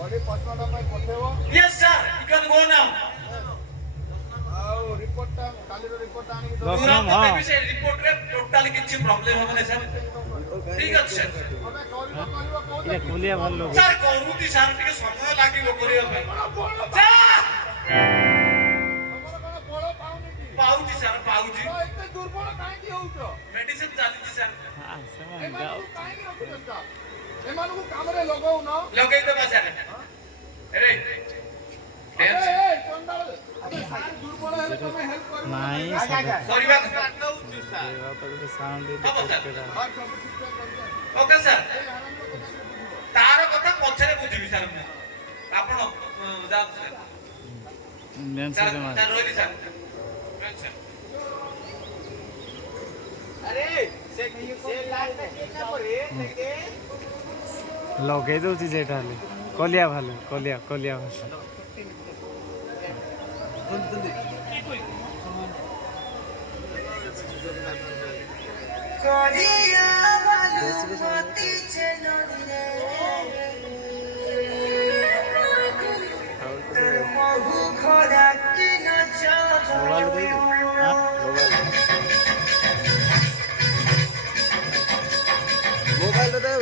Body postmortem में पठेबो Yes sir, you can go now. ଆଉ ରିପୋର୍ଟଟା କାଲିର ରିପୋର୍ଟଟା ଆଣିକି ତୁରନ୍ତ ଦେବି ସେ ରିପୋର୍ଟରେ ଟୋଟାଲି କିଛି ପ୍ରୋବ୍ଲେମ ହବନି ସାର୍। ଠିକ ଅଛି ସାର୍। ତମେ କରିବ କହୁଛ ये खोलिया भल लोग ସାର୍ କରୁଛି ସାର୍ ଟିକେ ସମୟ ଲାଗିବ କରିବା ପାଇଁ। ସାର୍ ତମର କଣ ବଳ ପାଉନି କି ପାଉଛି ସାର୍ ପାଉଛି। ତ ଏତେ ଦୁର୍ବଳ କାହିଁକି ହଉଛ ମେଡିସିନ ଚାଲିଛି ସାର୍। हाँ समझ ଏମାନଙ୍କୁ କାହିଁକି ରଖୁଛ ଷ୍ଟାଫ୍ ଏମାନଙ୍କୁ କାମରେ ଲଗଉନ ଲଗେଇଦେବା ସାର୍। ରେ ଚଣ୍ଡାଳ ଦୁର୍ବଳ ହେଲେ ତମେ ହେଲ୍ପ କରିବ नहीं କରିବା साउंड ଓକେ ସାର୍। ତାର କଥା ପଛରେ ବୁଝିବି ସାର୍ ମୁଁ। ଆପଣ ଯାଆନ୍ତୁ ସାର୍। मेन ସାର୍ से मार ସାର୍ ରହିଲି ସାର୍। ସାର୍ अरे से लाइट देखना पड़े देखे लगे दउची जेटा ले कोलिया भालो कोलिया कोलिया भालो मोबाइल दे दे हां मोबाइल दे दे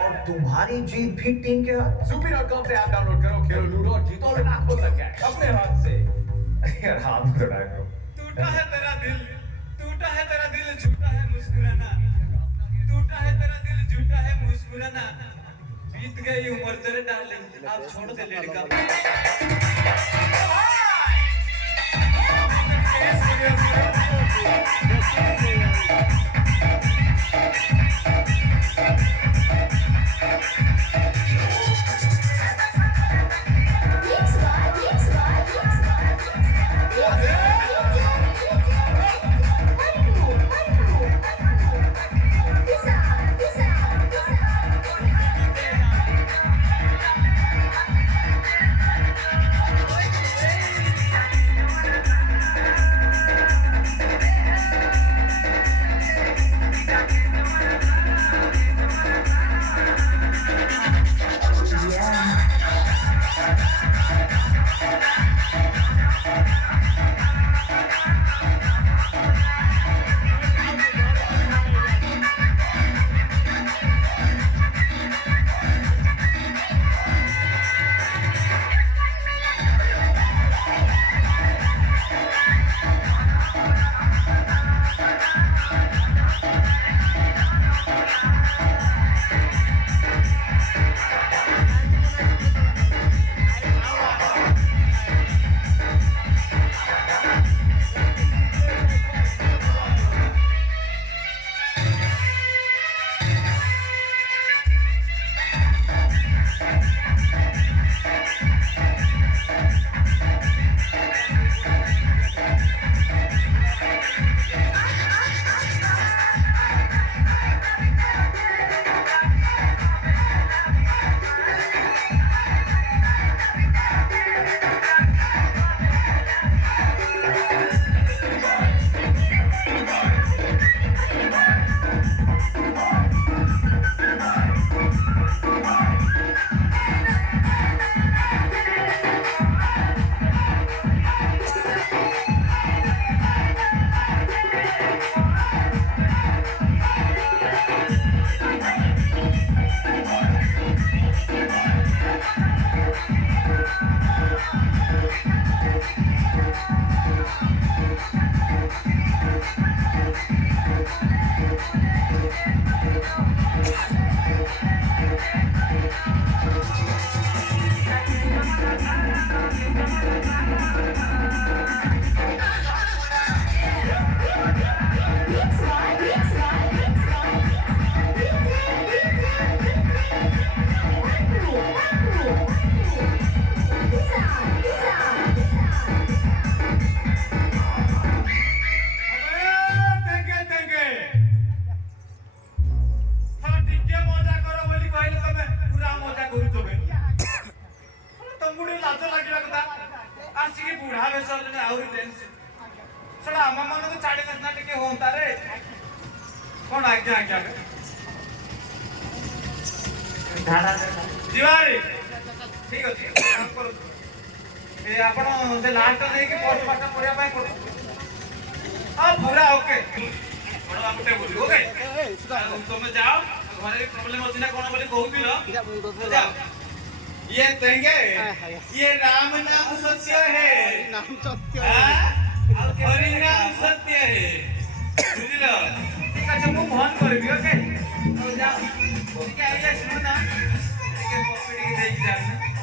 और तुम्हारी जीत भी टीम के हाथ Supi.com से ऐप डाउनलोड करो खेलो लूडो और जीतो लाखों तक कैश अपने हाथ से यार हाथ में तो डाल दो टूटा है तेरा दिल झूठा है मुस्कुराना। टूटा है तेरा दिल झूठा है मुस्कुराना। बीत गई उम्र तेरे डार्लिंग आप छोड़ दे लड़का। ଯିବାରେ ଠିକ ଅଛି ଆପଣ ସେ ଲାଷ୍ଟ ନେଇକି ପାଠ ପଢିବା ପାଇଁ ପଡୁ ହଁ ପୁରା ଓକେ ଗୋଟେ ବୋଲିବ ଓକେ ତମେ ଯାଅ ଘରେ ପ୍ରୋବ୍ଲେମ ଅଛି ନା କଣ ବୋଲି କହୁଥିଲ ଯାଅ ये तेंगे ये राम नाम सत्य है नाम सत्य है हरि नाम सत्य है बुझिल ठीक আছে ମୁଁ ଫୋन କରିବି ଓକେ ଆଉ ଯାଅ ठीक है ये सुन ना ଟିକେ ଦେଇକି ଯାଅ